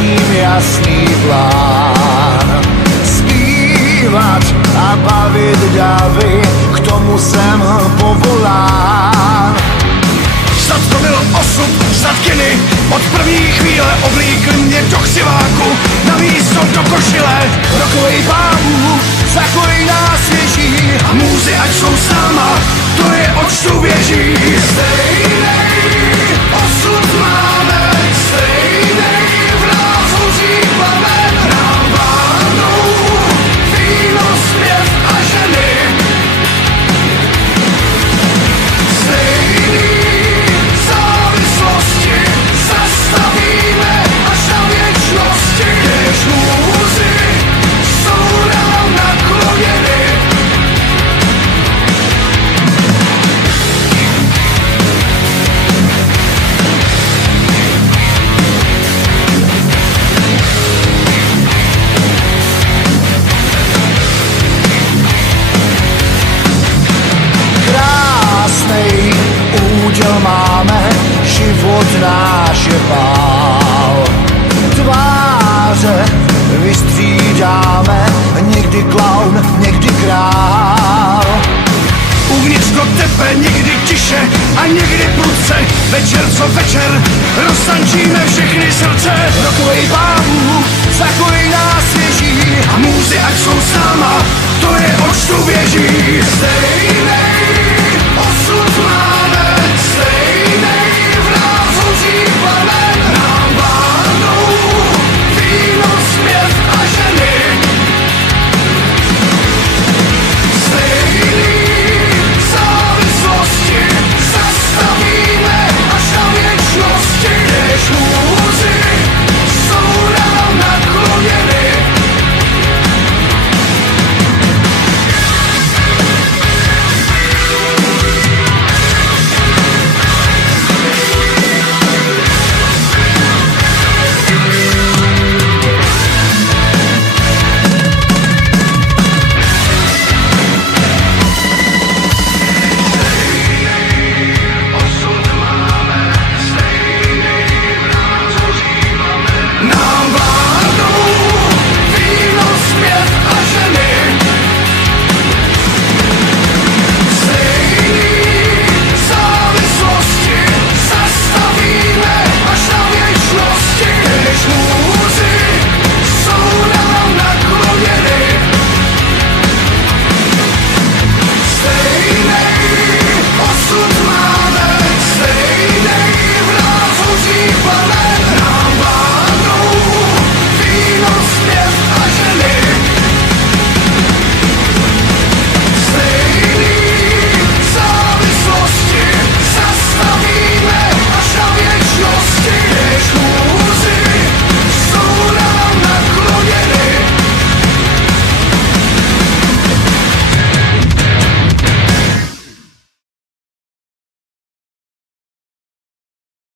věřím jasný plán. Zpívat a bavit davy, k tomu jsem povolán. Snad to byl osud, snad kiny od první chvíle oblíkl mě do chciváku na místo do košile. Rokovej pán zakoj nás věží A můzy ať jsou s náma, to je očtu věží. Stejnej osud máme, stejnej v nás hoří plamen. Hrám vánou, víno, zpěv a ženy. Stejný závislosti zastavíme až na věčnosti. Když můzy jsou nám nakloněny. Krásnej úděl máme, život náš je bál. Tváře vystřídáme, někdy klaun, někdy král. Uvnitř do tebe někdy tiše a někdy prudce. Večer co večer roztančíme všechny srdce. Rokovej pán zakoj nás věží A můzy ať jsou s náma, to je očtu věží. Stejnej